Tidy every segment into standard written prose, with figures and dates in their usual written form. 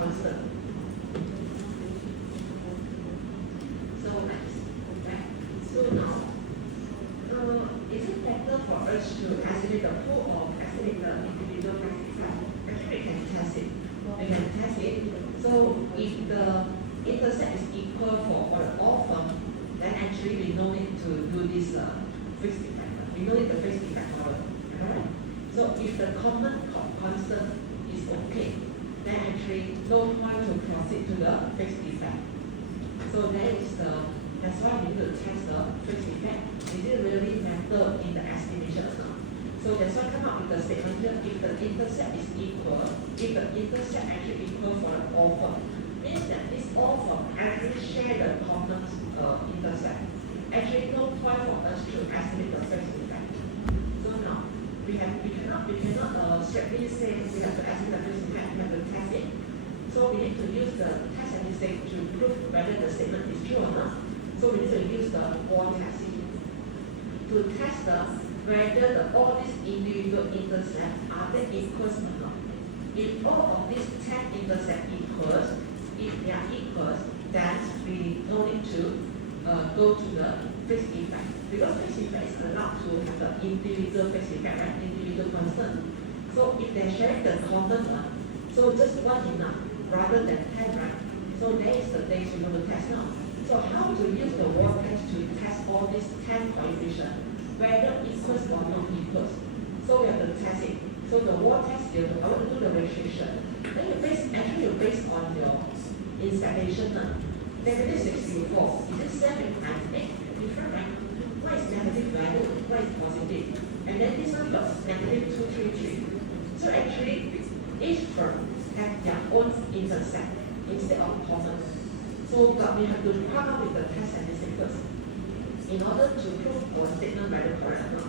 constant. So next, right? So now, is it better for us to estimate the whole or estimate the individual phase effect? Actually, we can test it. We can test it. So if the intercept is equal for all firm, then actually we no need to do this phase effect. We no need the phase effect model. Alright? So if the common constant is okay, then actually no point to proceed to the phase effect. So that's why we need to test the phase effect. Is it really matter in the estimation or not? So that's why come up with the statement here, if the intercept is equal, if the intercept actually equal for the all firm, means that this all firm actually share the common intercept. Actually no point for us to estimate the phase effect. So now we cannot strictly say we have to estimate the phase effect, we have to test it. So we need to use the test statistic to prove whether the statement is true or not. So we need to use the Wahl test to test whether all these individual intercepts are they equals or not. If all of these 10 intercepts equals, if they are equals, then we no need to go to the phase effect, because phase effect is allowed to have the individual phase effect, right? Individual constant. So if they're sharing the common one, so just one enough rather than 10, right? So there is the things we're going to test now. So how to use the Wahl test to test all these 10 coefficients, whether equals or not equals. So we have to test it. So the Wahl test here, I want to do the registration. Then you base on your installation. Negative 64. Is it 7 times 8? Different, right? What is negative value? What is positive? And then this one got negative 233. So actually, each firm have their own intercept instead of common. So but we have to come up with the test statistic first in order to prove our statement whether correct or not.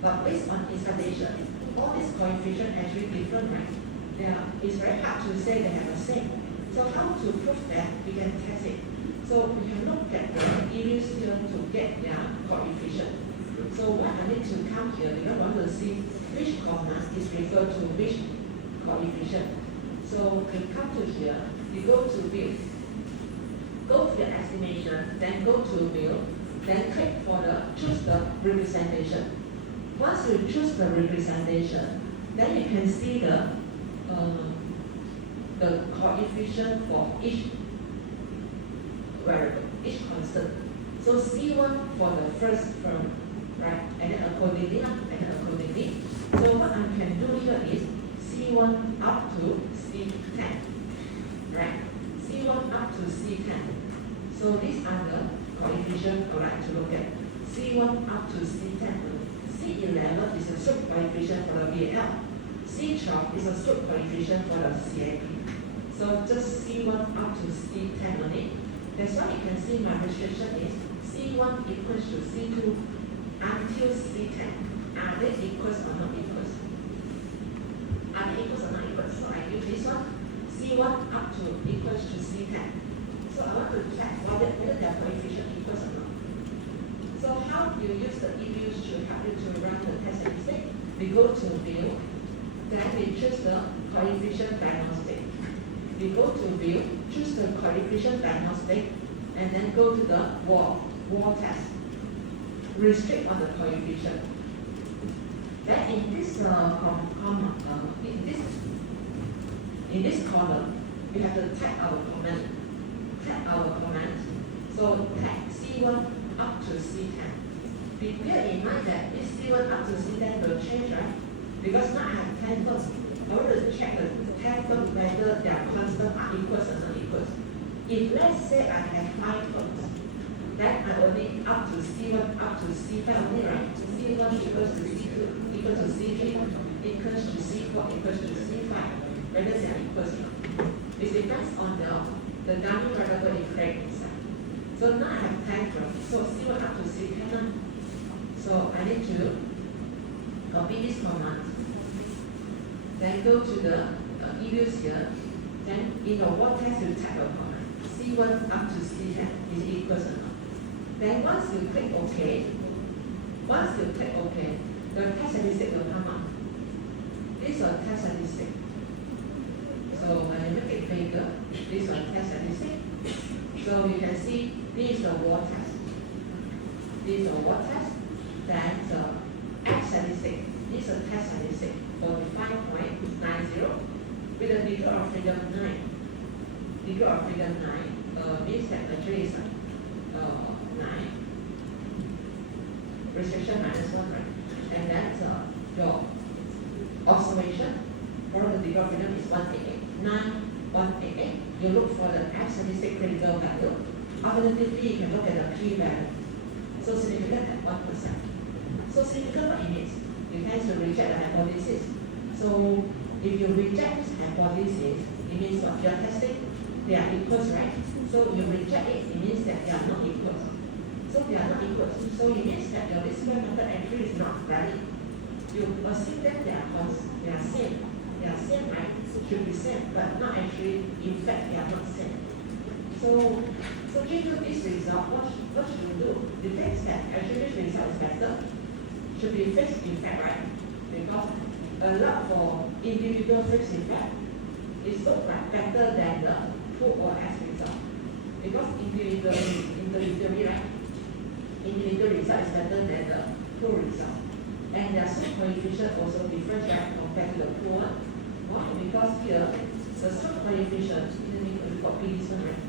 But based on installation, all these coefficients actually different, right? It's very hard to say they have the same. So how to prove that? We can test it. So we can look at the areas here to get their coefficient. So what I need to come here, because I want to see which comma is referred to which coefficient. So we come to here, we go to view, go to the estimation, then go to view, then click for choose the representation. Once you choose the representation, then you can see the coefficient for each variable, each constant. So C1 for the first firm, right? And then accordingly. So what I can do here is C1 up to C10, right? C1 up to C10. So these are the coefficients I would like to look at. C1 up to C10. C11 is a sub-coefficient for the VL. C12 is a sub-coefficient for the CIP. So just C1 up to C10 only. That's why you can see my restriction is C1 equals to C2 until C10. Are they equals or not equals? Are they equals or not equals? So I use this one, C1 up to equals to C10. So I want to check whether their coefficient equals or not. So how do you use the eViews to help you to run the test statistic? We go to view, then we choose the coefficient diagnostic. We go to view, choose the coefficient diagnostic, and then go to the Wahl test. Restrict on the coefficient. Then in this column, we have to tag our comment. So tag C1 up to C10. Bear in mind that this C1 up to C10 will change, right? Because now I have 10 firms. I want to check the 10 firms whether their constant are equals or not equals. If let's say I have 5 firms, then I only up to C1 up to C5 only, right? C1 equals to C2 equals to C3 equals to C4 equals to C5. Whether they are equals or not. It depends on the dummy variable effect inside. So now I have 10 firms. So C1 up to C10. So I need to copy this command. Then go to the eViews here. Then in the Wahl test you type a command. C1 up to C10 is equals or not. Then once you click OK, the test statistic will come up. This is a test statistic. So when I make it bigger, So you can see this is the wall test. This is the wall test. Then the F statistic. This is a test statistic for the 5.90 with a degree of freedom 9. Degree of freedom 9 means that actually is 9. Restriction -1, right? And that's your observation for the degree of freedom is 188. 188. You look for the F statistic critical value. Alternatively, you can look at the P value. So significant at 1%. So significant what it means? You tend to reject the hypothesis. So if you reject this hypothesis, it means what? You are testing, they are equals, right? So you reject it, it means that they are not equals. So they are not equals. So it means that your least square method entry is not valid. You assume that they are same. They are same, right? Should be same, but not actually, in fact, they are not same. So given this result, what should you do? You think that actually this result is better. Should be fixed effect, right? Because allowed for individual fixed effect is so better than the full or S result. Because individually, right? Individual result is better than the full result. And their slope coefficient also different, right, compared to the full one. Why? Because here, the slope coefficient, we copy this one, right?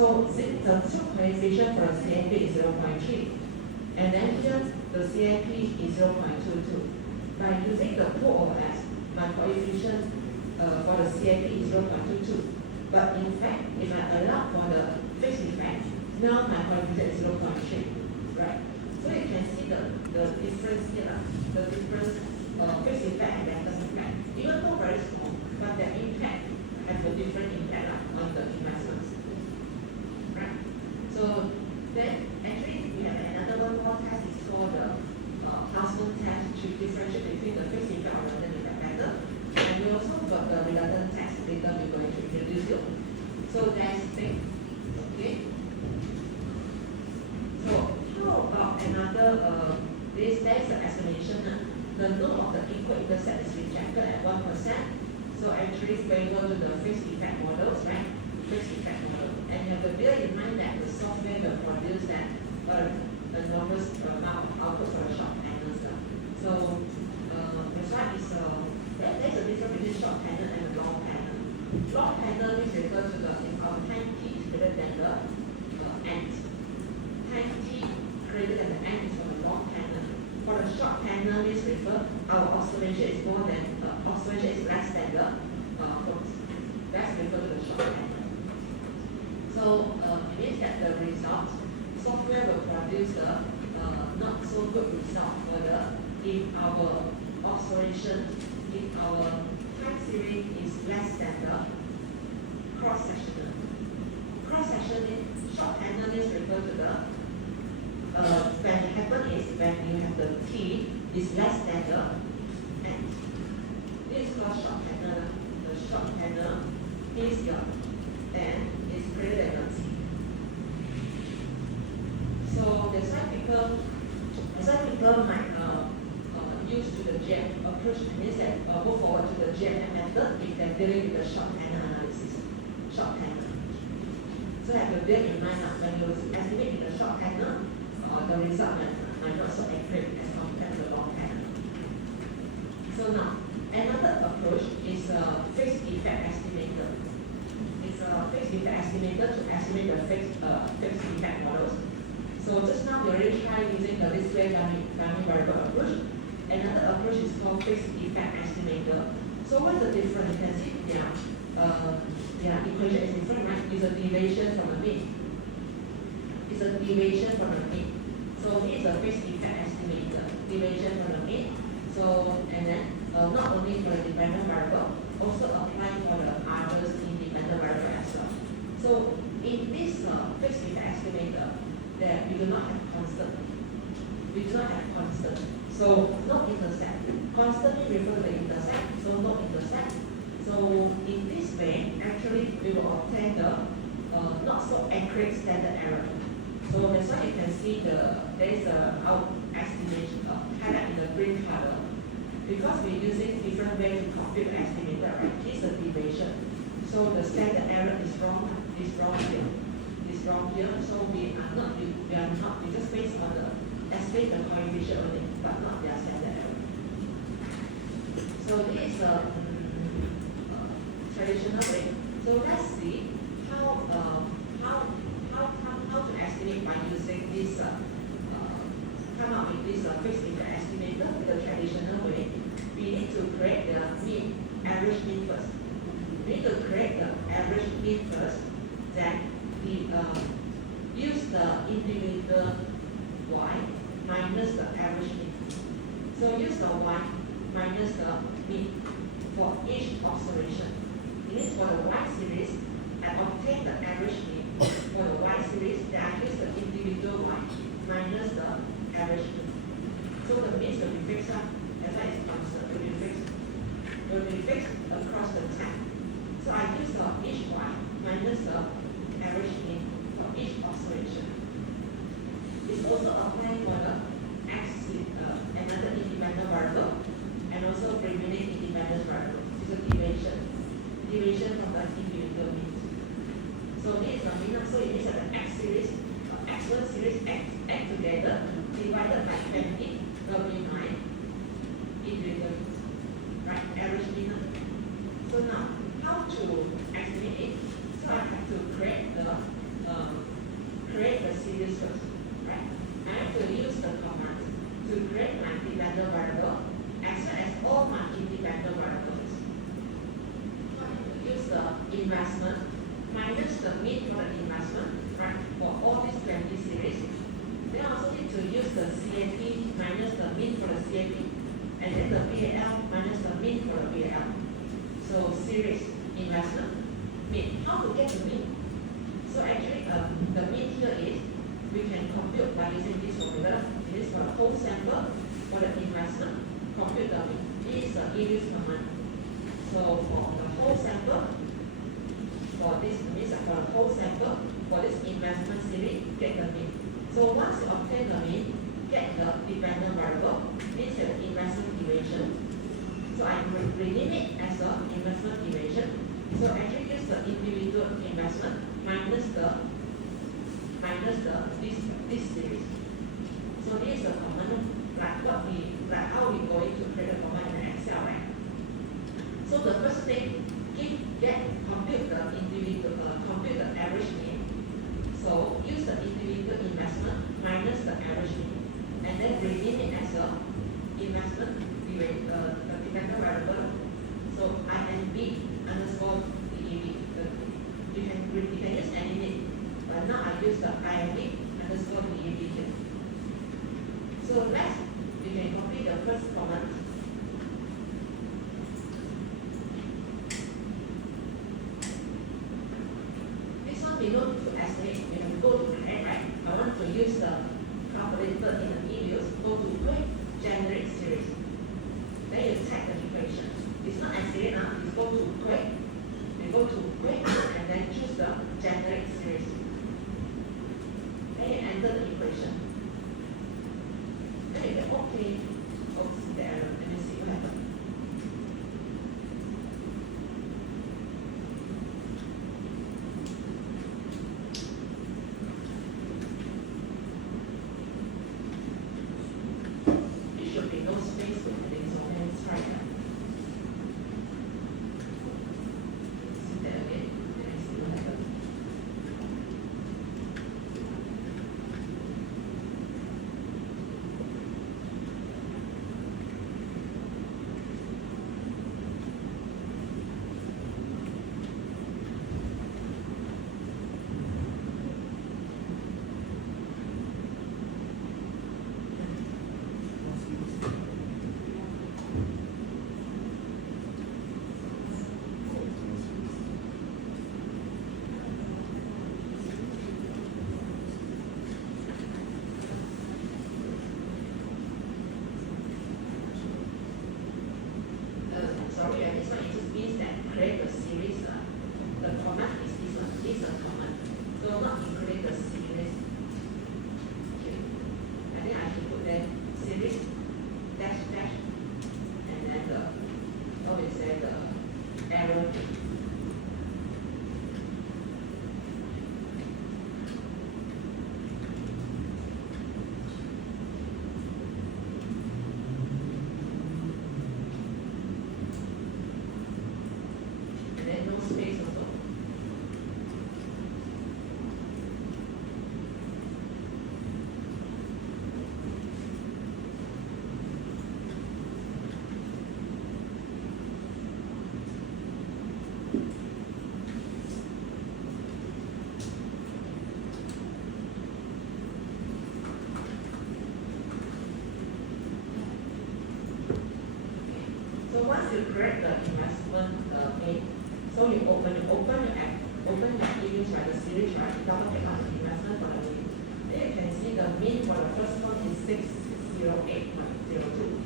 So the slope coefficient for the CIP is 0.3, and then here the CIP is 0.22. By using the pool of S, my coefficient for the CIP is 0.22. But in fact, if I allow for the fixed effect, now my coefficient is 0.3, right? So you can see the difference here, the difference fixed effect and vector effect. Even though very small, but their impact has a different impact on the investments. So then actually we have another one more test is called the Hausman test to differentiate between the fixed effect or redundant effect method. And we also got the redundant test later we're going to introduce you. So that's the thing. Okay. So how about another there's an explanation. The node of the equal intercept is rejected at 1%. So actually it's going on to the fixed effect models, right? Fixed effect model. And you have to bear in mind that the software will produce that enormous amount of output for the short panels. So that's why there's a difference between short panel and the long panel. Long panel is referred to if our time t is greater than the end. Time t greater than the end is for the long panel. For the short panel is refer our observation is less than the floats. That's referred to the short panel. So it means that the result, software will produce the not so good result for if our observation, if our time series is less than the cross-sectional. Cross-section short panel is referred to when it happens is when you have the T is less than the end. This is called short panel. The short panel is your end is greater than T. So that's why people might use to the GM approach, means that go forward to the GM method if they're dealing with the short panel analysis. Short panel. So have to bear in mind that when you estimate in the short panel, the result might not so accurate as compared to the long panel. So now, another approach is a fixed effect estimator. It's a fixed effect estimator to estimate the fixed effect models. So just now we already tried using the least square dummy variable approach. Another approach is called fixed effect estimator. So what's the difference? You can see their equation is different, right? It's a deviation from the mean. It's a deviation from the mean. So this is a fixed effect estimator, deviation from the mean. So and then not only for the dependent variable, also apply for the others independent variable as well. So in this fixed effect estimator, that we do not have constant. We do not have constant. So no intersect. Constantly refer to the intersect, so no intersect. So in this way, actually we will obtain the not so accurate standard error. So that's why you can see there is a out estimation highlight in the green color. Because we're using different way to compute the estimator, right? This is a deviation. So the standard error is wrong here. Is wrong here. So we just based on the estimate the coefficient only, but not their standard error. So this is a traditional way. So let's see how to estimate by using this come up with this fixed income estimator with the traditional way. We need to create the mean, average mean first. We need to create the average mean first. Then we use the individual y minus the average mean. So use the y minus the mean for each observation. It means for the y series, I obtain the average mean. For the y series, then I use the individual y minus the average mean. So the means will be fixed up. That's why it's constant. Will be fixed across the time. So I use the each y minus the average mean for each observation. It's also applied for the x with another independent variable and also remaining independent variable. It's a deviation from the individual means. So this is the mean. So it means that the x series, x1 series, x together divided by 20 will be my individual means. Right, average mean. So now, how to estimate it? So I have to create the series first. Right, I have to use the command to create my dependent variable as well as all my independent variables. So I have to use the investment minus the mean for the investment, right? For all these 20 series. Then I also need to use the CAP minus the mean for the CAP. And then the BAL minus the mean for the BAL. So series, investment, mean. How to get the mean? So actually the mean here is, we can compute by using this formula. It is for the whole sample, for the investment, compute the mean. This is the EDUS command. So for the whole sample, for this means for the whole sample, for this investment series, get the mean. So once you obtain the mean, get the dependent variable. This is the investment deviation. So I rename it as the investment deviation. So actually use the individual investment minus this series. So this is the command like how we going to create a command in Excel, right? So the first thing, compute the average mean. So use the individual investment minus the average mean, and then rename it as a investment the dependent variable. So INB underscore DEV. You can use any name, but now I use the INB underscore DEV here. So next, you can copy the first command. This one we don't need to estimate. We have to go to create, right? I want to use the calculator in the EDUS. Go to quick generate series. Then you type the equation. It's not estimate now. You go to quick. You go to quick and then choose the generate series. Then you enter the equation. Then you get okay. Oops, the error. Let me see what happened. It should be no space between, so let's try that. See that again. Let me see what happened. first term is 608.02.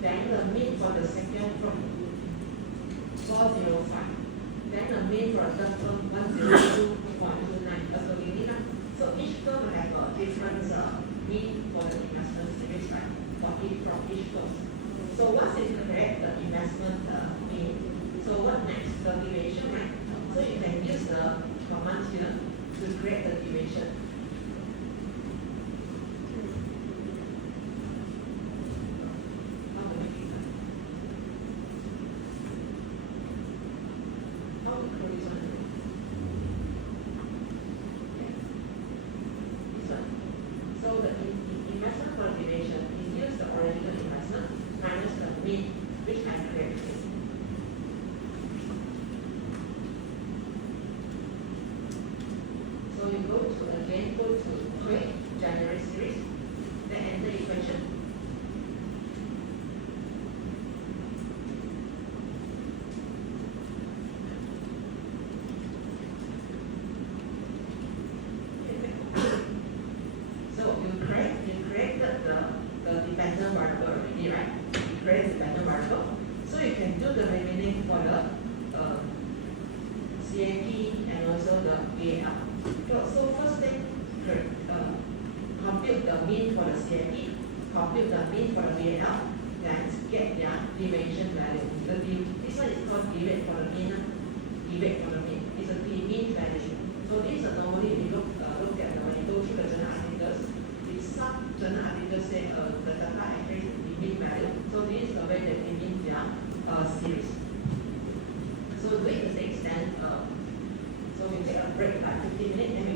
Then the mean for the second term 405. Then the mean for the third term 102.29. So each term has a different mean for the investment series, right? From each term. So once it's correct, the investment mean. So what next? The duration, right? So you can use the command here to create the duration. How to make it? How to close this one? Okay. This one. So the investment for the duration is use the original investment minus the mean which I created. So you go to create January series, then enter equation. So you created the dependent variable already, right? You create the dependent variable. So you can do the remaining for the CAP and also the VAL. So first thing, compute the mean for the CAP, compute the mean for the VAL, then get their deviation value. This one is called deviate for the mean. Deviate for the mean. It's a mean value. So this is normally we look at when you go through the journal articles. If some journal articles say the data actually is the mean value. So this is the way that we mean their series. So to the extent, so we take a break like 15 minutes and we